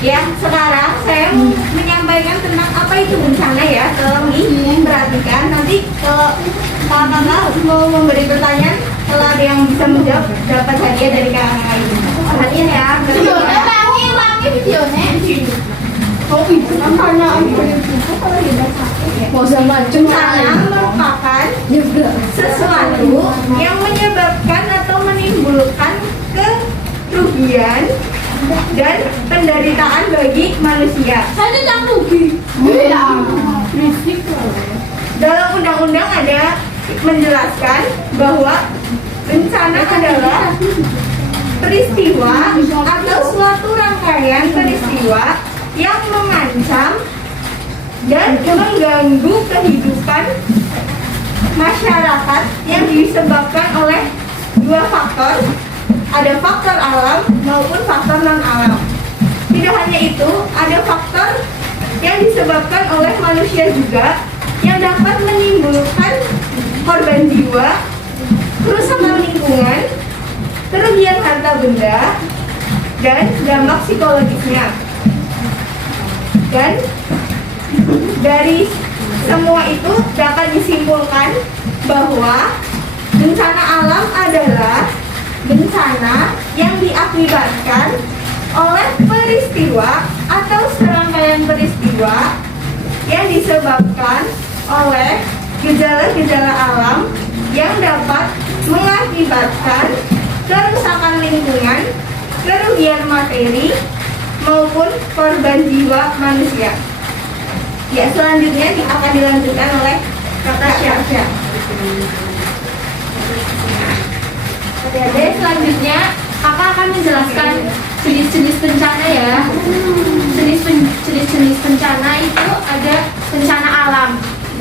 Ya, sekarang saya mau menyampaikan tentang apa itu bencana ya. Tolong nih perhatikan. Nanti kalau kakak mau memberi pertanyaan, kalau ada yang bisa menjawab dapat hadiah dari kakak ini. Perhatian ya. Wangi videonya. Bencana merupakan sesuatu yang menyebabkan atau menimbulkan kerugian dan penderitaan bagi manusia. Saya tidak rugi. Dalam undang-undang ada menjelaskan bahwa bencana adalah peristiwa atau suatu rangkaian peristiwa yang mengancam dan mengganggu kehidupan masyarakat yang disebabkan oleh dua faktor. Ada faktor alam maupun faktor non-alam. Tidak hanya itu, ada faktor yang disebabkan oleh manusia juga yang dapat menimbulkan korban jiwa, kerusakan lingkungan, kerugian harta benda, dan dampak psikologisnya. Dan dari semua itu dapat disimpulkan bahwa bencana alam adalah bencana yang diakibatkan oleh peristiwa atau serangkaian peristiwa yang disebabkan oleh gejala-gejala alam yang dapat mengakibatkan kerusakan lingkungan, kerugian materi, maupun korban jiwa manusia. Ya, selanjutnya akan dilanjutkan oleh Kakak Syafia. Jadi selanjutnya kakak akan menjelaskan jenis-jenis bencana ya. Jenis-jenis bencana itu ada bencana alam.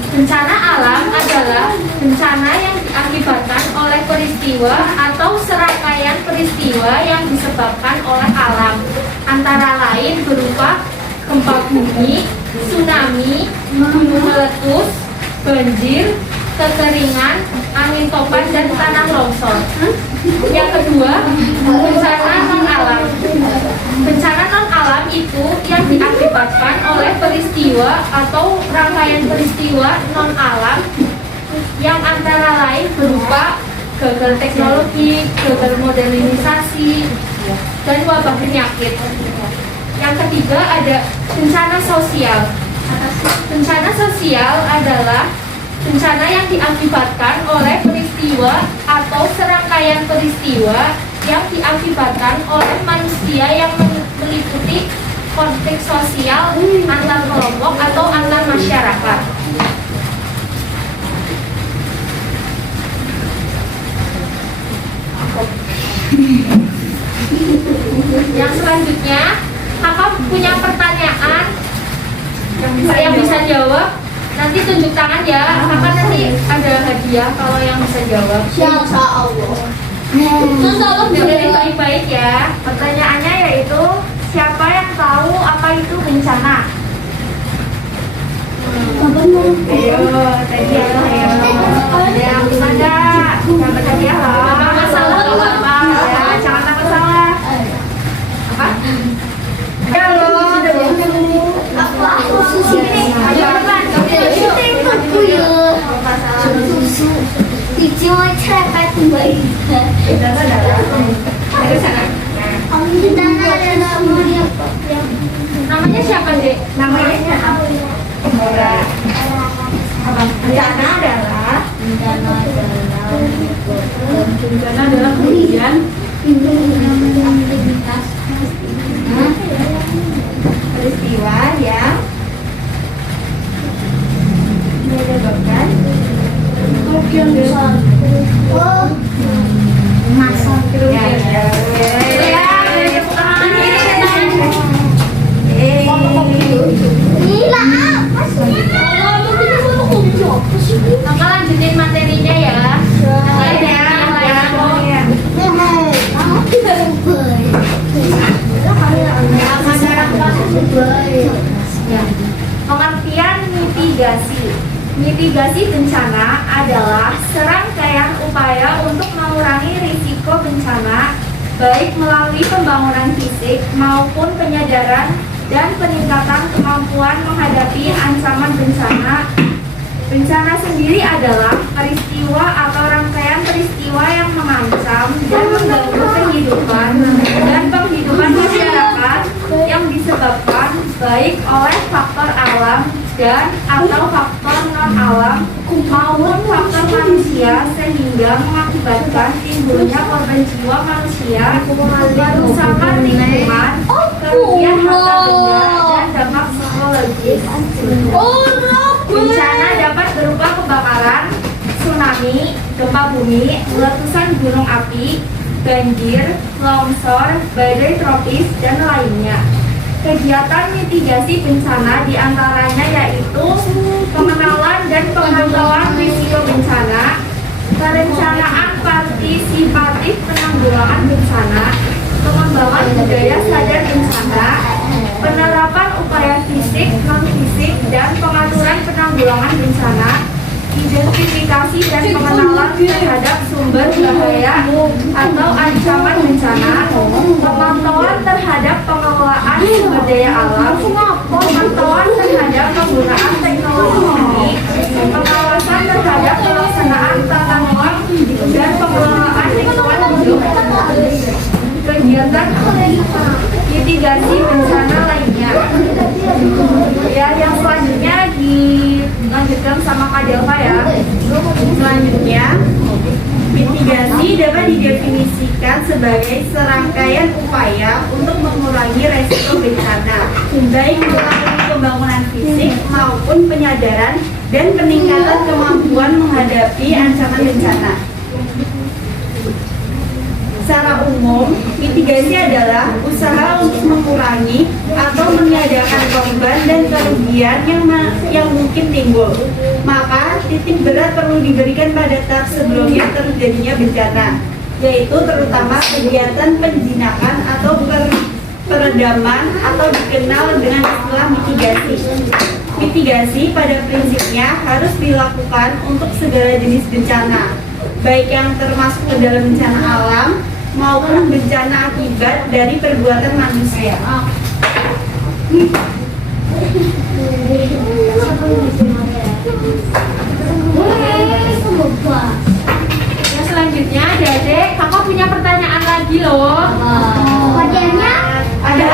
Bencana alam adalah bencana yang diakibatkan oleh peristiwa atau serangkaian peristiwa yang disebabkan oleh alam, antara lain berupa gempa bumi, tsunami, gunung meletus, banjir, kekeringan, angin topan, dan tanah longsor. Yang kedua, bencana non-alam. Bencana non-alam itu yang diakibatkan oleh peristiwa atau rangkaian peristiwa non-alam yang antara lain berupa gagal teknologi, gagal modernisasi, dan wabah penyakit. Yang ketiga ada bencana sosial. Bencana sosial adalah bencana yang diakibatkan oleh peristiwa atau serangkaian peristiwa yang diakibatkan oleh manusia yang meliputi konflik sosial antar kelompok atau antar masyarakat. Yang selanjutnya, kakak punya pertanyaan yang bisa jawab. Nanti tunjuk tangan ya, kakak nanti ada hadiah kalau yang bisa jawab. Insya Allah. Dengerin baik-baik ya. Pertanyaannya yaitu, siapa yang tahu apa itu bencana? Ayo, tadi ayo. Yang bisa nggak? Dapat hadiah loh. Nggak masalah, nggak apa-apa. Ya, jangan takut salah. Apa? Halo. Ayo depan. Namanya siapa, Dek? Namanya siapa? Bencana adalah kemudian peristiwa upaya untuk mengurangi risiko bencana, baik melalui pembangunan fisik maupun penyadaran dan peningkatan kemampuan menghadapi ancaman bencana. Bencana sendiri adalah peristiwa atau rangkaian peristiwa yang mengancam dan mengganggu kehidupan dan penghidupan masyarakat yang disebabkan baik oleh faktor alam dan atau faktor non alam maupun faktor manusia, sehingga mengakibatkan timbulnya korban jiwa manusia, kerusakan lingkungan, kerugian harta benda, dan dampak psikologis. Bencana dapat berupa kebakaran, tsunami, gempa bumi, letusan gunung api, banjir, longsor, badai tropis, dan lainnya. Kegiatan mitigasi bencana diantaranya yaitu pengenalan dan pemantauan risiko bencana, perencanaan partisipatif penanggulangan bencana, pengembangan budaya sadar bencana, penerapan upaya fisik, non-fisik, dan pengaturan penanggulangan bencana, identifikasi dan pengenalan terhadap sumber bahaya atau ancaman bencana, pemantauan terhadap pengelolaan sumber daya alam, pemantauan terhadap penggunaan teknologi tinggi, pengawasan terhadap pelaksanaan tata ruang dan pengelolaan lingkungan hidup, kegiatan mitigasi bencana lainnya. Ya, yang selanjutnya dilanjutkan sama Kak Delva ya. Selanjutnya, mitigasi dapat didefinisikan sebagai serangkaian upaya untuk mengurangi resiko bencana, baik melalui pembangunan fisik maupun penyadaran dan peningkatan kemampuan menghadapi ancaman bencana. Secara umum, mitigasi adalah usaha untuk mengurangi atau meniadakan korban dan kerugian yang mungkin timbul. Maka, titik berat perlu diberikan pada tahap sebelumnya terjadinya bencana, yaitu terutama kegiatan penjinakan atau peredaman atau dikenal dengan istilah mitigasi. Mitigasi pada prinsipnya harus dilakukan untuk segala jenis bencana, baik yang termasuk ke dalam bencana alam maupun bencana akibat dari perbuatan manusia. Yang selanjutnya, Dede, kakak punya pertanyaan lagi loh. Pertanyaannya Ada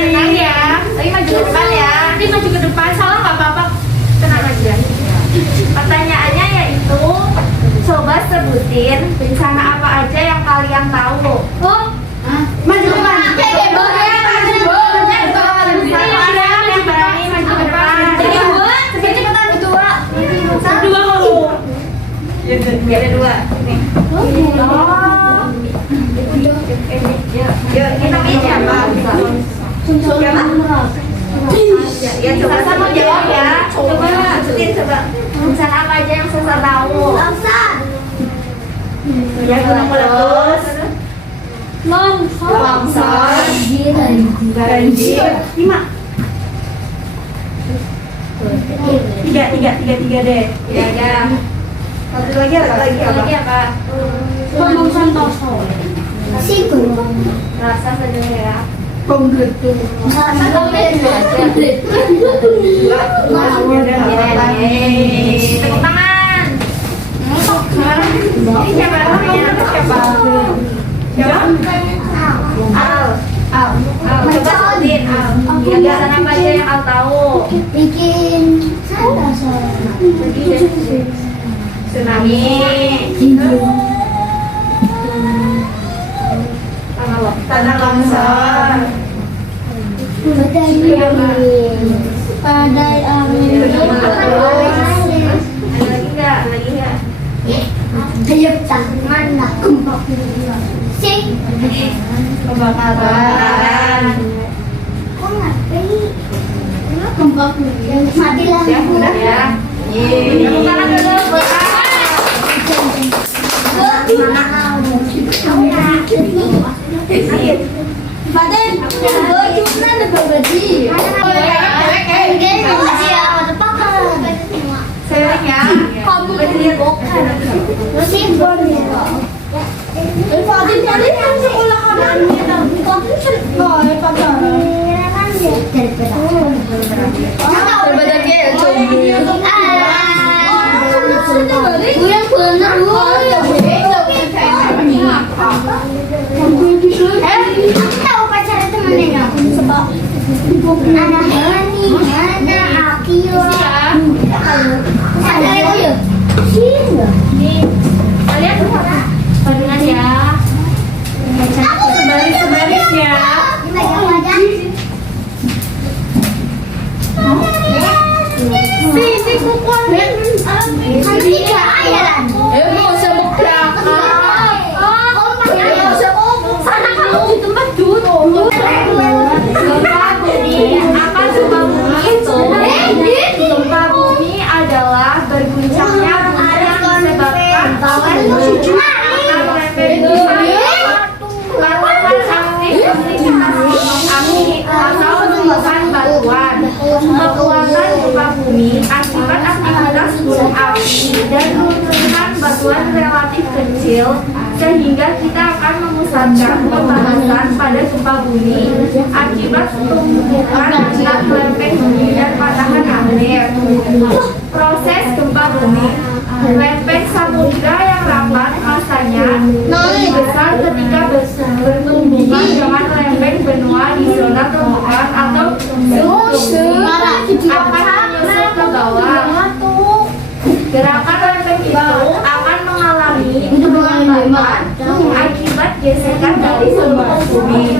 Tenang ya, tapi maju ke depan ya. Nanti maju ke depan, salah nggak apa-apa, tenang aja. Pertanyaannya yaitu, coba sebutin bencana apa aja yang kalian tahu. oh, maju ke depan. Ada dua. Nih. Yuk, kita pilih siapa? Siapa? Ya, coba sama jawab ya. Coba sebutin coba. Bencana apa aja yang Sesar tahu? Ya, gunung meletus, longsor, banjir. 5. Tiga deh. Ya, ada. Satu lagi apa? Rasa saja ya. Tepuk tangan. Ini siapa namanya? Siapa? Al. Coba sebutin Al. Ya, bencana apa aja yang Al tahu? bikin Tsunami. Tanah longsor. badai angin Ada lagi nggak? tiup tangan gempa sing Kebakaran. kok ngapain gempa mati lampu Ya, udah ya. Tepuk tangan dulu buat Al. Badan, bajunya ada baju. piring ya. Kamu bukan. Simbol ya. Fadil tadi kan sekolah kamarnya tapi Fadil sekolah pacaran. Daripada kayak zombie. Yang benar aku tahu pacaran temennya. Sebab anak Hani, anak Akio. Ada lagi ya? Nih, kalian barengan ya. Sebaris ya. Si kukuan nanti jalan. Mau sama berangkat. Sana kamu di tempat Gempa bumi akan gempa bumi itu. Gempa bumi adalah berguncangnya bumi yang disebabkan oleh akan lempeng batuan aktif aktivitas gunung api atau letusan batuan. Kekuatan gempa bumi akibat aktivitas gunung api dan letusan batuan relatif kecil, sehingga kita akan memusatkan pembahasan pada gempa bumi akibat tumpukan antar lempeng bumi dan patahan air. Proses gempa bumi. Lempeng samudra yang rapat masanya lebih besar ketika bertumbukan dengan lempeng benua di zona terbuka atau subduksi akan menyusut ke bawah. Gerakan lempeng itu akan mengalami perlambatan akibat gesekan dari seluruh bumi.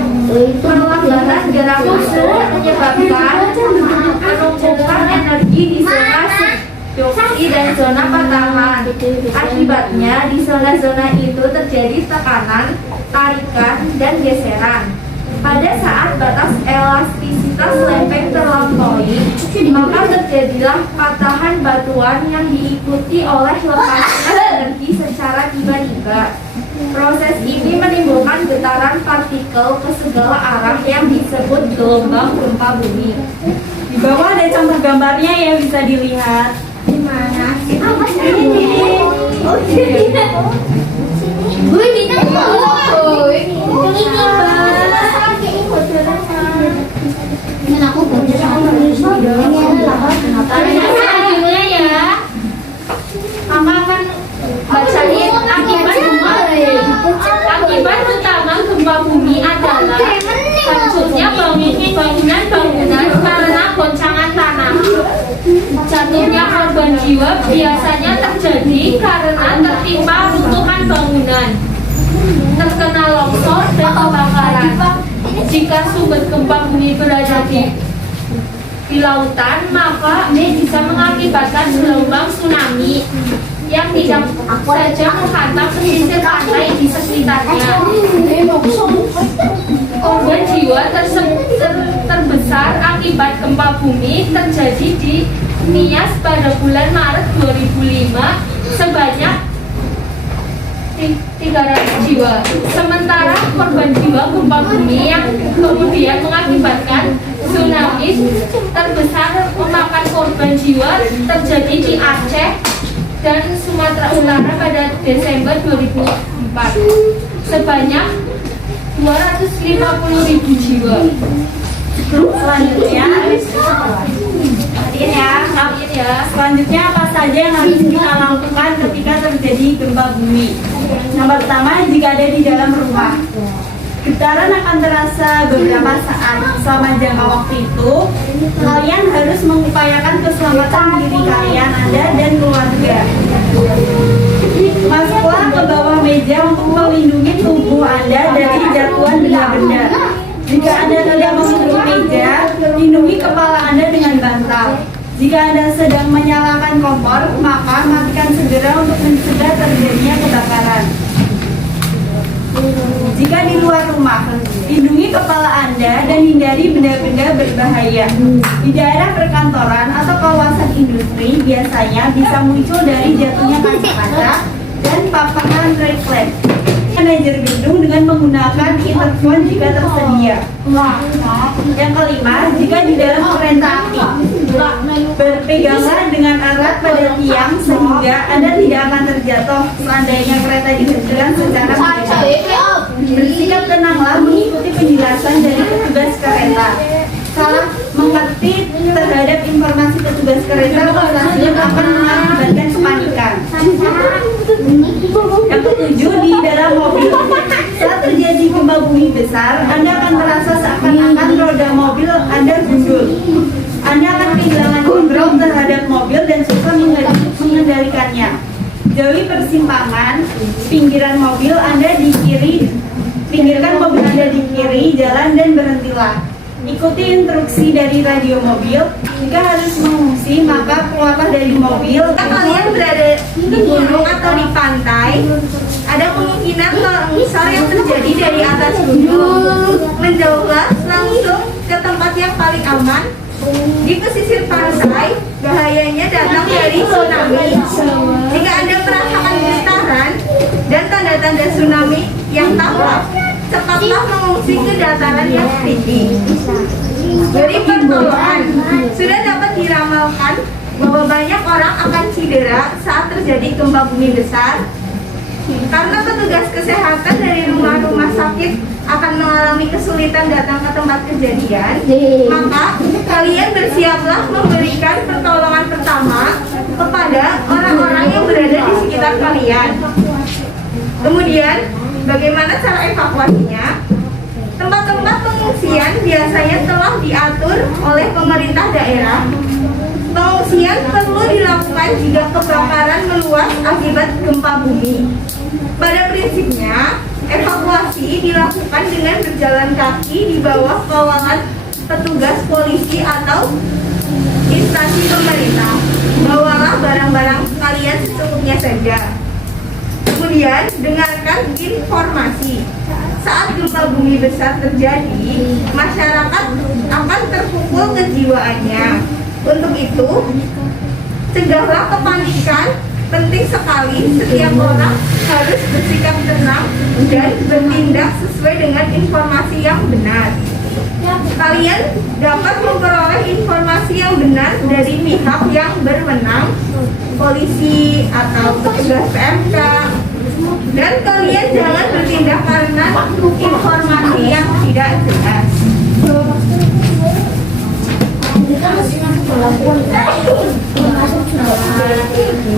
Perlambatan gerakan itu menyebabkan penumpukan energi di zona subduksi dan zona patahan. Akibatnya di zona-zona itu terjadi tekanan, tarikan, dan geseran. Pada saat batas elastisitas lempeng terlampaui, maka terjadilah patahan batuan yang diikuti oleh lepasan energi secara tiba-tiba. Proses ini menimbulkan getaran partikel ke segala arah yang disebut gelombang gempa bumi. Di bawah ada contoh gambarnya ya, bisa dilihat. Mana? Apa sih ini? Oh, ini. Gue kita mau. Ini Ini aku baca sama Judulnya ya, maka akan bacain akibat utama gempa bumi adalah hancurnya bangunan karena goncangan tanah. Jatuhnya korban jiwa biasanya terjadi karena tertimpa runtuhan bangunan, terkena longsor dan kebakaran. Jika sumber gempa bumi berada di lautan, maka bisa mengakibatkan gelombang tsunami yang tidak saja menghantam pesisir pantai di sekitarnya. Korban jiwa terbesar akibat gempa bumi terjadi di Nias pada bulan Maret 2005 sebanyak 300 jiwa. Sementara korban jiwa gempa bumi yang kemudian mengakibatkan tsunami terbesar memakan korban jiwa terjadi di Aceh dan Sumatera Utara pada Desember 2004 sebanyak 250.000 jiwa. Selanjutnya, selanjutnya apa saja yang harus kita lakukan ketika terjadi gempa bumi? Yang pertama, jika ada di dalam rumah, getaran akan terasa beberapa saat. Selama jangka waktu itu, kalian harus mengupayakan keselamatan diri kalian, Anda dan keluarga. Masuklah ke bawah meja untuk melindungi tubuh Anda dari jatuhan benda-benda. Jika Anda tidak menyentuh meja, lindungi kepala Anda dengan bantal. Jika Anda sedang menyalakan kompor, maka matikan segera untuk mencegah terjadinya kebakaran. Jika di luar rumah, lindungi kepala Anda dan hindari benda-benda berbahaya. Di daerah perkantoran atau kawasan industri, biasanya bisa muncul dari jatuhnya kaca-kaca dan paparan refleks. manajer gedung dengan menggunakan intercom jika tersedia. Yang kelima, jika di dalam kereta api berpegangan dengan erat pada tiang sehingga Anda tidak akan terjatuh seandainya kereta dihentikan secara mendadak. Bersikap tenanglah mengikuti penjelasan dari petugas kereta. Salah mengerti terhadap informasi petugas kereta stasiun akan mengakibatkan kepanikan. Yang ketujuh, di dalam mobil saat terjadi gempa bumi besar, Anda akan merasa seakan-akan roda mobil Anda gundul. Anda akan kehilangan kontrol terhadap mobil dan susah mengendalikannya. Jauhi persimpangan, pinggiran mobil Anda di kiri, pinggirkan mobil Anda di kiri jalan dan berhentilah. Ikuti instruksi dari radio mobil. Jika harus mengungsi, maka keluarlah dari mobil. Jika kalian berada di gunung atau di pantai, ada kemungkinan longsor yang terjadi dari atas gunung. Menjauhlah langsung ke tempat yang paling aman. Di pesisir pantai, bahayanya datang dari tsunami. Jika Anda merasakan getaran dan tanda-tanda tsunami yang tampak, cepatlah mengungsi ke dataran yang tinggi. Dari pertolongan, sudah dapat diramalkan bahwa banyak orang akan cedera saat terjadi gempa bumi besar. Karena petugas kesehatan dari rumah-rumah sakit akan mengalami kesulitan datang ke tempat kejadian, maka kalian bersiaplah memberikan pertolongan pertama kepada orang-orang yang berada di sekitar kalian. Kemudian, bagaimana cara evakuasinya? Tempat-tempat pengungsian biasanya telah diatur oleh pemerintah daerah. Pengungsian perlu dilakukan jika kebakaran meluas akibat gempa bumi. Pada prinsipnya, evakuasi dilakukan dengan berjalan kaki di bawah kawalan petugas polisi atau instansi pemerintah. Bawalah barang-barang kalian secukupnya saja. Kemudian, dengarkan informasi. Saat gempa bumi besar terjadi, masyarakat akan terpukul kejiwaannya. Untuk itu, cegahlah kepanikan. Penting sekali setiap orang harus bersikap tenang dan bertindak sesuai dengan informasi yang benar. Kalian dapat memperoleh informasi yang benar dari pihak yang berwenang, polisi atau petugas PMK. Dan kalian jangan bertindak karena informasi yang tidak jelas.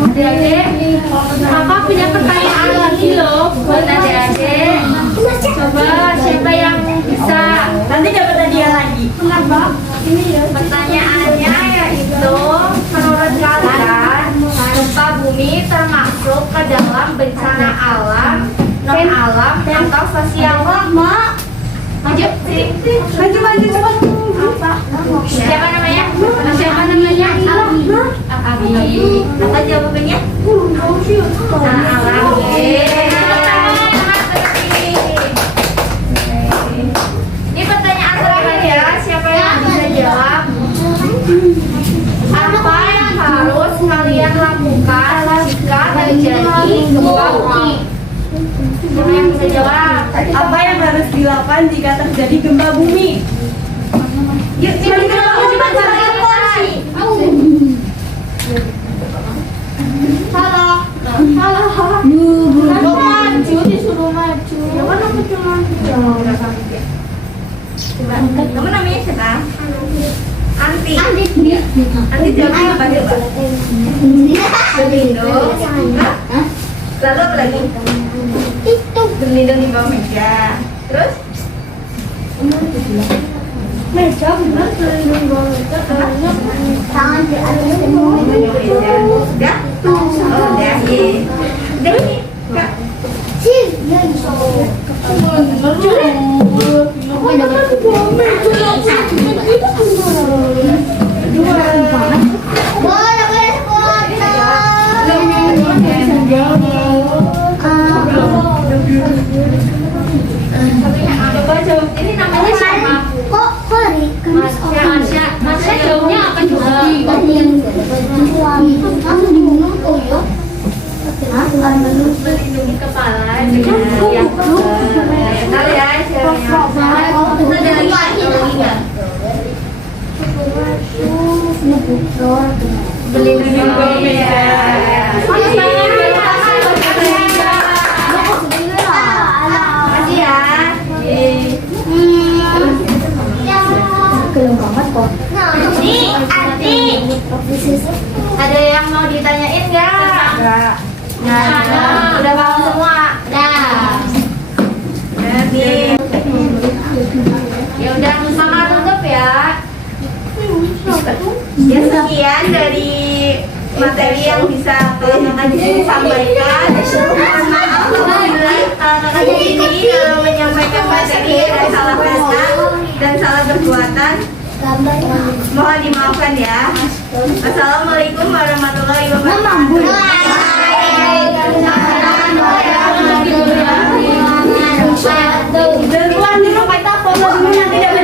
Adik-adik, Kakak punya pertanyaan lagi loh buat adik-adik. Coba siapa yang bisa? Nanti dapat hadiah lagi. Pertanyaannya yaitu, menurut kalian gempa bumi termasuk ke dalam bencana alam, non alam, atau sosial? Maju, sini. Maju cepat. Siapa namanya? Siapa namanya? Abi. Apa jawabannya? Bencana alam. Ini pertanyaan terakhir ya. Siapa yang bisa jawab? Apa yang harus kalian lakukan jika terjadi gempa bumi? Siapa yang bisa jawab? Apa yang harus dilakukan jika terjadi gempa bumi? Yuk, sini Halo. Maju, disuruh maju. Kamu namanya siapa? Anti. Anti jawabnya apa coba? Berlindung. Lalu apa lagi? Itu Berlindung di bawah meja. Terus? meja benar berlindung di bawah meja. Tangan di atas semua. Udah? Oh, udah. Iya. Udah ini. Enggak. Sih, ya bisa. Coba jawab, ini namanya siapa? Kok hari Kamis Masya jawabnya apa juga? Kamu dibunuh kok ya? Melindungi kepala dengan Bentar ya, itu ada lagi nggak? Beli juga Makasih ya. Ada yang mau ditanyain nggak? Nggak. Udah paham semua? Nih. Ya udah, sama tutup ya. Ya sekian dari materi yang bisa kakak di sini sampaikan. Mohon maaf apabila kakak di sini dalam menyampaikan materi ada salah kata dan salah perbuatan. Mohon dimaafkan ya. Assalamualaikum warahmatullahi wabarakatuh. Duluan dulu kita foto dulu nanti dapat